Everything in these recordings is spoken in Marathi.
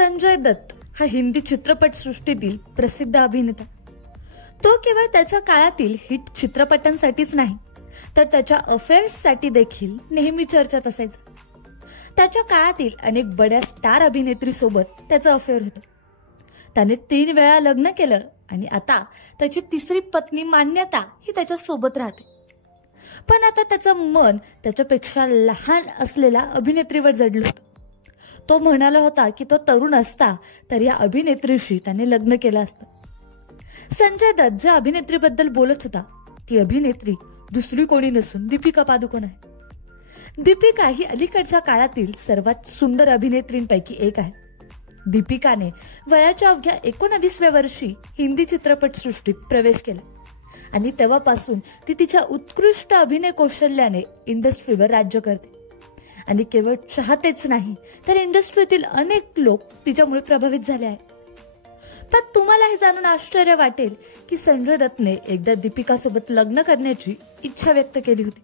संजय दत्त हा हिंदी चित्रपट सृष्टीतील प्रसिद्ध अभिनेता. तो केवळ त्याच्या काळातील हिट चित्रपटांसाठीच नाही तर त्याच्या अफेअर्ससाठी देखील नेहमी चर्चेत असायचा. त्याच्या काळातील अनेक बड्या स्टार अभिनेत्री सोबत त्याचं अफेअर होतं. त्याने 3 वेळा लग्न केलं आणि आता त्याची 3री पत्नी मान्यता ही त्याच्या सोबत राहते. पण आता त्याचं मन त्याच्यापेक्षा लहान असलेल्या अभिनेत्रीवर जडलं होतं. तो म्हणाला होता की तो तरुण असता तर या अभिनेत्रीशी त्याने लग्न केलं असतं. संजय दत्त ज्या अभिनेत्रीबद्दल बोलत होता ती अभिनेत्री दुसरी कोणी नसून दीपिका पादुकोण आहे. दीपिका ही अलीकडच्या काळातील सर्वात सुंदर अभिनेत्रींपैकी एक आहे. दीपिकाने वयाच्या अवघ्या 19व्या वर्षी हिंदी चित्रपटसृष्टीत प्रवेश केला आणि तेव्हापासून ती तिच्या उत्कृष्ट अभिनय कौशल्याने इंडस्ट्रीवर राज्य करते. आणि केवळ चाहतेच नाही तर इंडस्ट्रीतील अनेक लोक तिच्यामुळे प्रभावित झाले आहेत. पण तुम्हाला हे जाणून आश्चर्य वाटेल की संजय दत्तने एकदा दीपिकासोबत लग्न करण्याची इच्छा व्यक्त केली होती.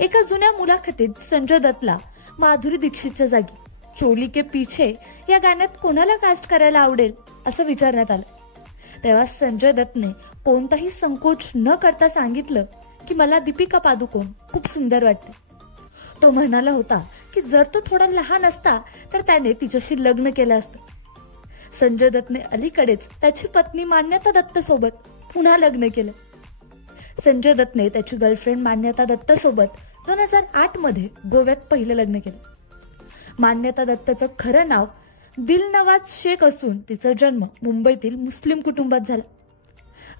एका जुन्या मुलाखतीत संजय दत्तला माधुरी दीक्षितच्या जागी चोली के पीछे या गाण्यात कोणाला कास्ट करायला आवडेल असं विचारण्यात आलं. तेव्हा संजय दत्तने कोणताही संकोच न करता सांगितलं की मला दीपिका पादुकोण खूप सुंदर वाटते. तो म्हणाला होता की जर तो थोडा लहान असता तर त्याने तिच्याशी लग्न केलं असतं. संजय दत्तने अलीकडेच त्याची पत्नी मान्यता दत्त सोबत पुन्हा लग्न केलं. संजय दत्तने त्याची गर्लफ्रेंड मान्यता दत्त सोबत 2008 मध्ये गोव्यात पहिलं लग्न केलं. मान्यता दत्तचं खरं नाव दिलनवाज शेख असून तिचा जन्म मुंबईतील मुस्लिम कुटुंबात झाला.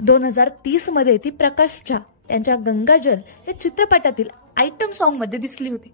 2030 मध्ये ती प्रकाश झा यांच्या गंगाजल या चित्रपटातील आयटम सॉन्ग मध्ये दिसली होती.